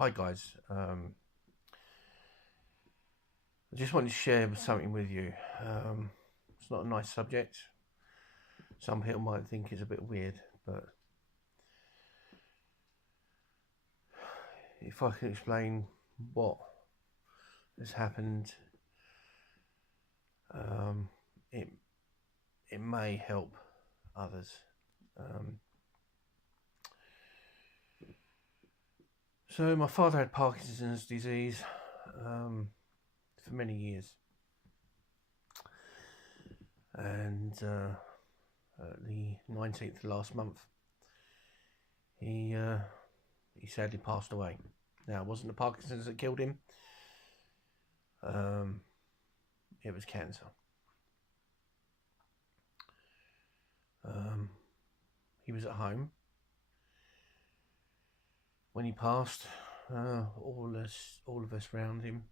Hi guys, I just wanted to share something with you. It's not a nice subject. Some people might think it's a bit weird, but if I can explain what has happened, um, it it may help others. Um, so my father had Parkinson's disease for many years, and the 19th of last month, he uh, he sadly passed away. Now, it wasn't the Parkinson's that killed him. Um, it was cancer. Um, he was at home when he passed. All of us round him.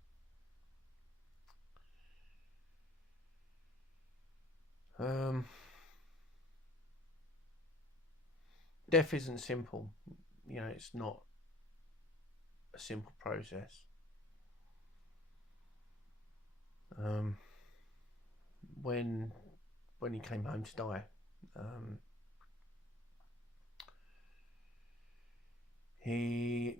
Um, Death isn't simple. It's not a simple process. Um, when when he came home to die, um, he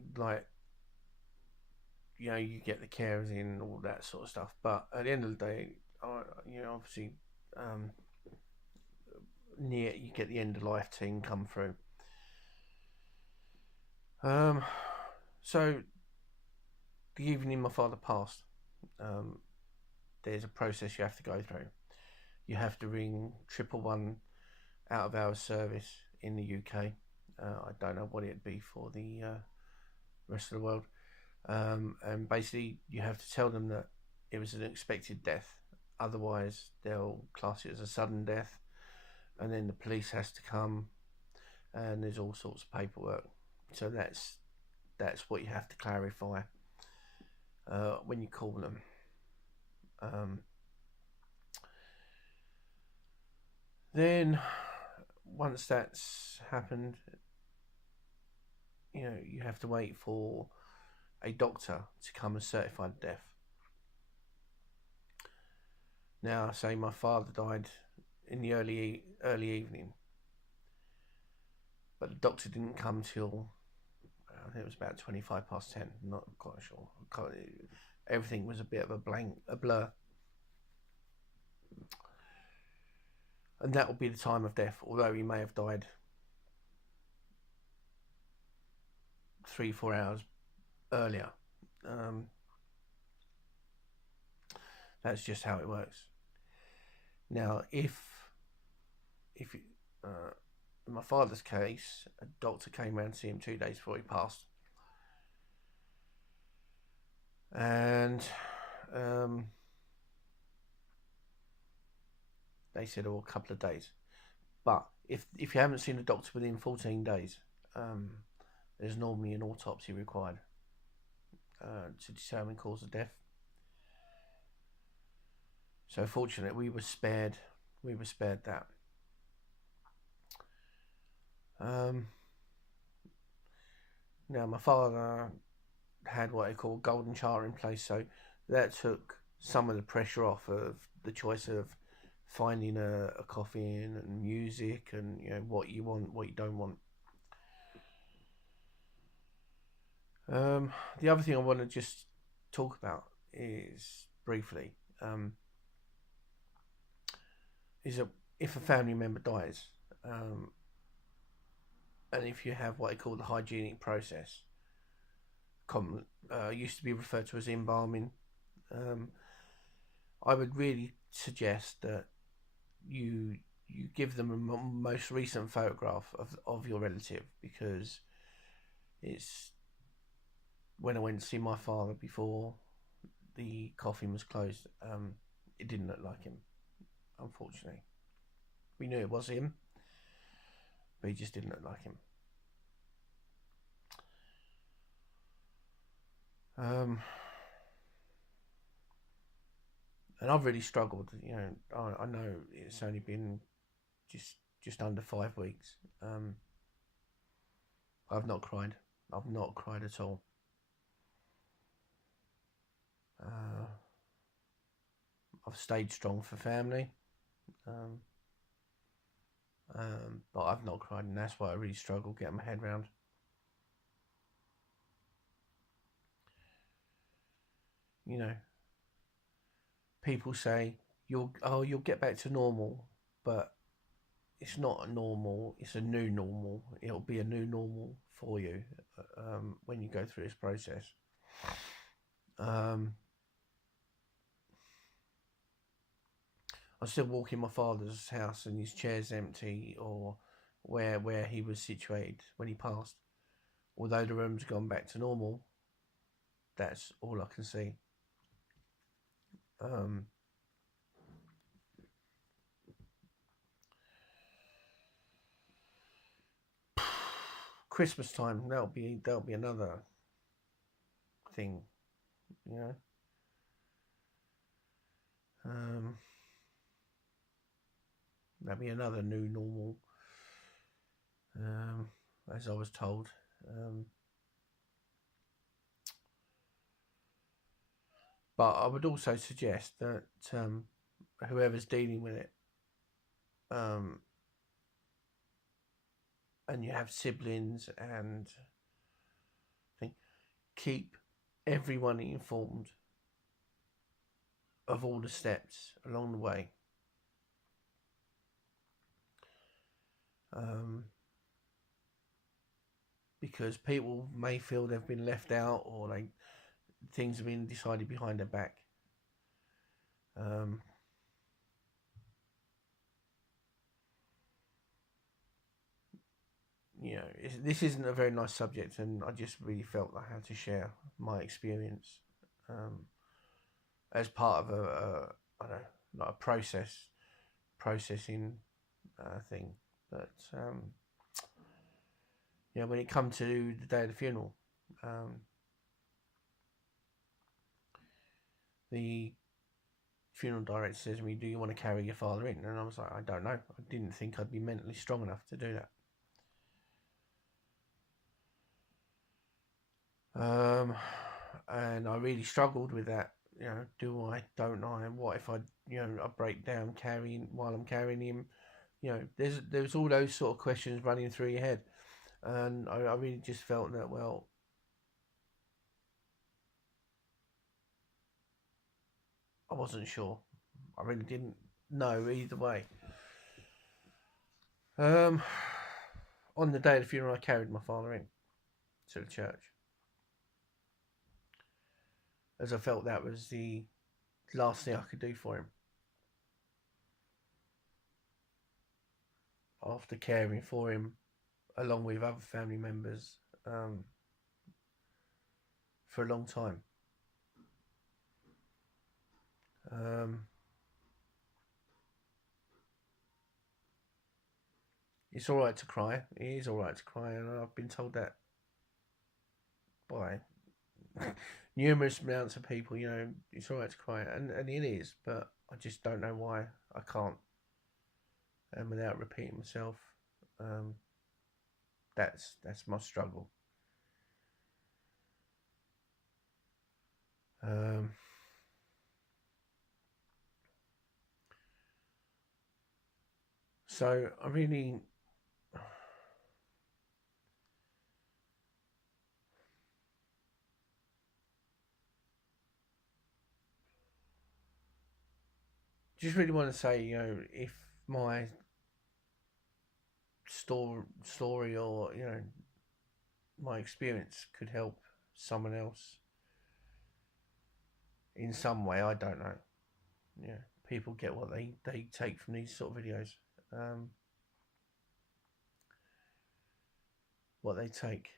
you get the carers in, all that sort of stuff. But at the end of the day, obviously, um, near you get the end of life team come through. Um, so the evening my father passed, um, there's a process you have to go through. You have to ring 111 out of hours service in the UK. I don't know what it'd be for the rest of the world. And basically, you have to tell them that it was an expected death. Otherwise, they'll class it as a sudden death, and then the police has to come, and there's all sorts of paperwork. So that's what you have to clarify when you call them. Um, then once that's happened, you have to wait for a doctor to come and certify the death. Now, say my father died in the early evening, but the doctor didn't come till I think it was about 25 past 10. I'm not quite sure. Everything was a bit of a blur, and that will be the time of death. Although he may have died 3-4 hours earlier. Um, that's just how it works. Now, if in my father's case, a doctor came around to see him 2 days before he passed, and they said, "Oh, a couple of days." But if you haven't seen a doctor within 14 days, there's normally an autopsy required to determine cause of death. So fortunately, we were spared. We were spared that. Now my father had what they call golden charter in place, so that took some of the pressure off of the choice of finding a coffin and music and what you want, what you don't want. The other thing I want to just talk about is briefly is that if a family member dies, and if you have what they call the hygienic process, used to be referred to as embalming, I would really suggest that you give them a most recent photograph of your relative, because it's when I went to see my father before the coffin was closed, it didn't look like him, unfortunately. We knew it was him, but he just didn't look like him. And I've really struggled. I know it's only been just under 5 weeks. I've not cried. I've not cried at all. I've stayed strong for family. Um, but I've not cried, and that's why I really struggle getting my head around. You know, people say you'll get back to normal, but it's not a normal. It's a new normal. It'll be a new normal for you when you go through this process. Um, I still walk in my father's house and his chair's empty, or where he was situated when he passed. Although the room's gone back to normal, that's all I can see. Um, Christmas time, that'll be another thing, you know. Um, that'll be another new normal, as I was told. But I would also suggest that whoever's dealing with it, um, and you have siblings and keep everyone informed of all the steps along the way. Because people may feel they've been left out, or things have been decided behind their back. You know, this isn't a very nice subject, and I just really felt I had to share my experience as part of I don't know, like a processing thing. But when it comes to the day of the funeral, the funeral director says to me, "Do you want to carry your father in?" And I was like, "I don't know. I didn't think I'd be mentally strong enough to do that." And I really struggled with that. You know, do I? Don't I? And what if I break down while I'm carrying him? You know, there's all those sort of questions running through your head, and I really just felt that, well, I wasn't sure. I really didn't know either way. On the day of the funeral, I carried my father in to the church, as I felt that was the last thing I could do for him. After caring for him along with other family members for a long time. It's all right to cry. It is all right to cry, and I've been told that by numerous amounts of people. You know, it's all right to cry, and it is, but I just don't know why I can't. And without repeating myself, that's my struggle. So I really just really want to say, if my story, or my experience could help someone else in some way, I don't know. Yeah, people get what they take from these sort of videos. What they take.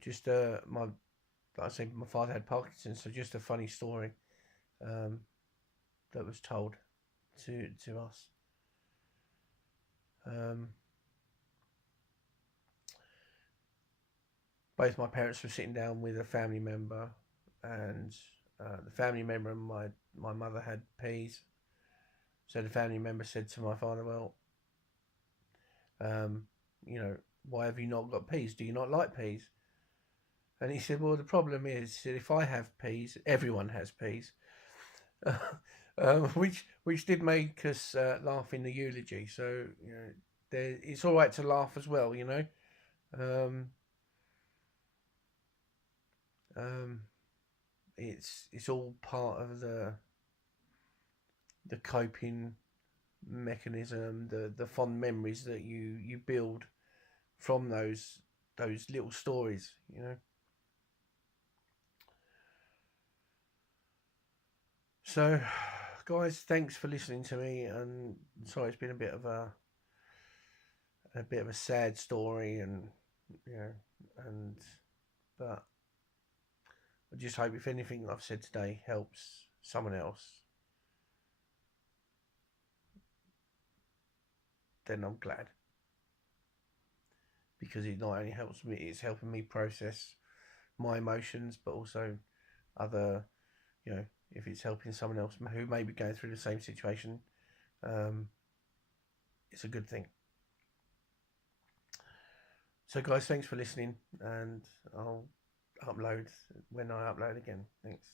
Just like I said, my father had Parkinson's, so just a funny story that was told to us. Both my parents were sitting down with a family member, and the family member and my mother had peas. So the family member said to my father, "Well, why have you not got peas? Do you not like peas?" And he said, well, the problem is that if I have peas, everyone has peas. Which did make us laugh in the eulogy. So it's all right to laugh as well, Um, um, it's all part of the coping mechanism, the fond memories that you build from those little stories. So, guys, thanks for listening to me. And sorry, it's been a bit of a sad story, and you know, and but I just hope if anything I've said today helps someone else, then I'm glad, because it not only helps me, it's helping me process my emotions, but also other, if it's helping someone else who may be going through the same situation, um, it's a good thing. So, guys, thanks for listening, and I'll upload when I upload again. Thanks.